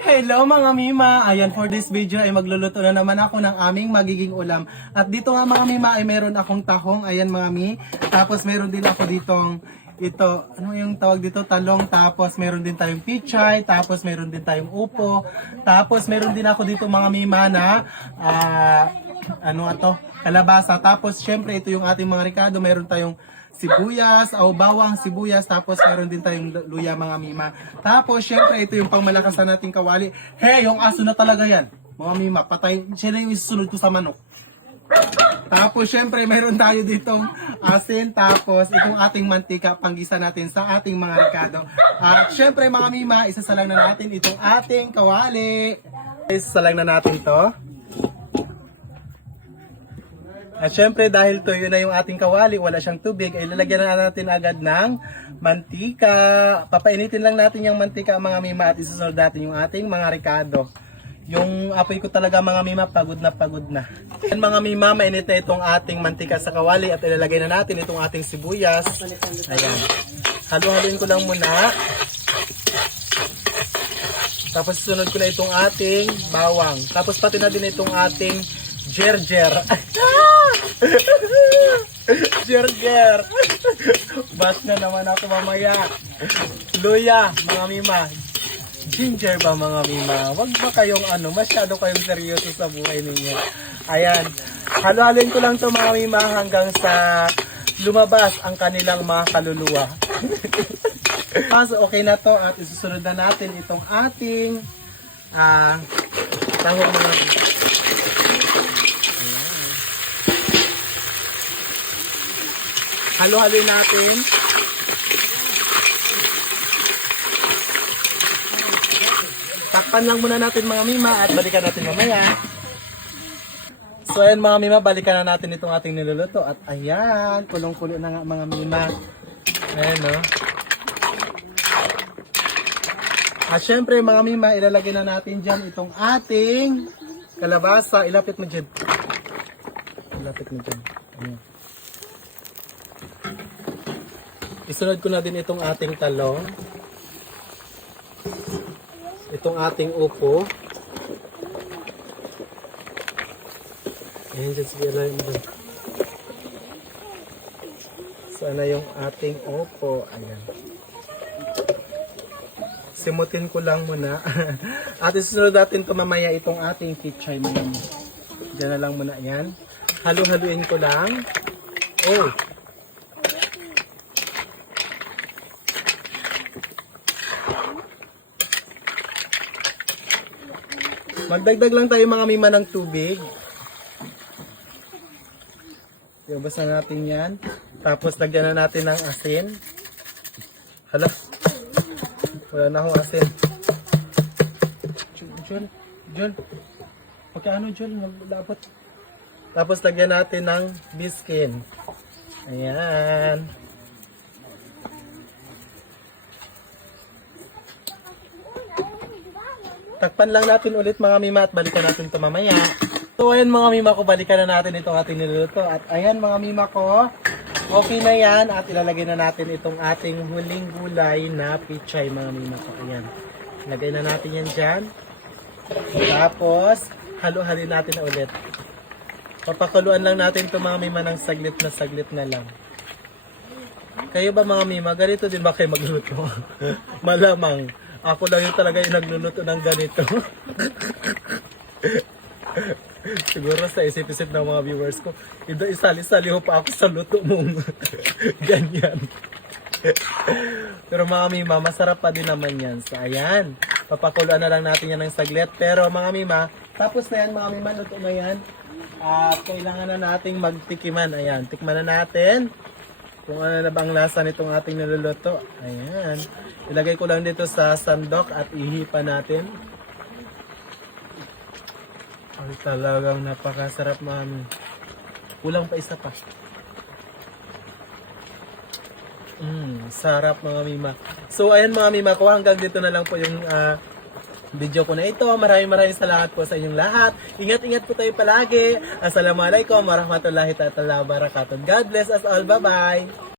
Hello mga Mima! Ayan, for this video ay magluluto na naman ako ng aming magiging ulam. At dito nga mga Mima ay meron akong tahong. Ayan mga Mi. Tapos meron din ako ditong ito, ano yung tawag dito? Talong. Tapos meron din tayong pichay. Tapos meron din tayong upo. Tapos meron din ako dito mga Mima na kalabasa. Tapos syempre ito yung ating mga ricado. Meron tayong sibuyas, bawang, sibuyas, tapos meron din tayong luya mga Mima. Tapos syempre ito yung pangmalakasan nating kawali. Hey, yung aso na talaga yan. Mga Mima, patay, siya na yung isusunod ko sa manok. Tapos syempre meron tayo ditong asin, tapos itong ating mantika, panggisa natin sa ating mga ricado. At syempre mga Mima, isasalang na natin itong ating kawali. Isasalang na natin to. At syempre dahil tuyo na yung ating kawali, wala siyang tubig, ay lalagyan na natin agad ng mantika. Papainitin lang natin yung mantika mga Mima at isusunod natin yung ating mga ricado. Yung apoy ko talaga mga Mima, pagod na pagod na. Yan mga Mima, mainit na itong ating mantika sa kawali at ilalagay na natin itong ating sibuyas. Ayan. Halo-haloin ko lang muna. Tapos sunod ko na itong ating bawang. Tapos pati na din itong ating Gerger. Gerger. Bash na naman ako mamaya. Luya, mga Mima. Ginger ba mga Mima? Wag ba kayong masyado kayong seryoso sa buhay ninyo. Ayan. Halo-haloin ko lang to mga Mima hanggang sa lumabas ang kanilang mga kaluluwa. So, okay na to at isusunod na natin itong ating tahong mga halo-haloy natin. Takpan lang muna natin mga Mima at balikan natin mamaya. So ayan mga Mima, balikan na natin itong ating niluluto. At ayan, kulong-kulo na nga mga Mima. Ayan o. At syempre mga Mima, ilalagay na natin dyan itong ating kalabasa. Ilapit mo dyan. Ilapit mo dyan. Ayan. Isunod ko na din itong ating talong. Itong ating upo. Ayan dyan, sige lang mo. Sana yung ating upo. Ayan. Simutin ko lang muna. At isunod natin ito mamaya itong ating pichay muna. Diyan na lang muna yan. Halo-haluin ko lang. Oh! Magdagdag lang tayo mga Mima ng tubig. Iubos na natin yan. Tapos lagyan na natin ng asin. Hala. Wala na akong asin. Jun. Pagkaano Jun? Maglabot. Tapos lagyan natin ng biskin. Ayan. Takpan lang natin ulit mga Mima at balikan natin ito mamaya. So ayan mga Mima ko, balikan na natin itong ating niluluto. At ayan mga Mima ko, okay na yan at ilalagay na natin itong ating huling gulay na pichay mga Mima ko. Ayan. Lagay na natin yan dyan. Tapos, halo-halin natin na ulit. Papakuluan lang natin ito mga Mima ng saglit na lang. Kayo ba mga Mima, ganito din ba kayo magluluto? Malamang. Ako lang yung talaga yung nagluluto ng ganito. Siguro sa isip-isip ng mga viewers ko, isali-sali ho pa ako sa luto mong ganyan. Pero mga Mima, masarap pa din naman yan. So ayan, papakuluan na lang natin yan ng saglit. Pero mga Mima, tapos na yan mga Mima, luto na yan. Kailangan na nating magtikiman. Ayan, tikman na natin kung ano na bang lasa nitong ating niluluto. Ayan. Ilagay ko lang dito sa sandok at ihipa natin. Ay, talagang napakasarap man. Kulang pa isa pa. Sarap mga Mima. So ayan mga Mima ko, hanggang dito na lang po yung video ko na ito. Maraming salamat po sa inyong lahat. Ingat-ingat po tayo palagi. Assalamualaikum warahmatullahi wabarakatuh. God bless us all. Bye-bye.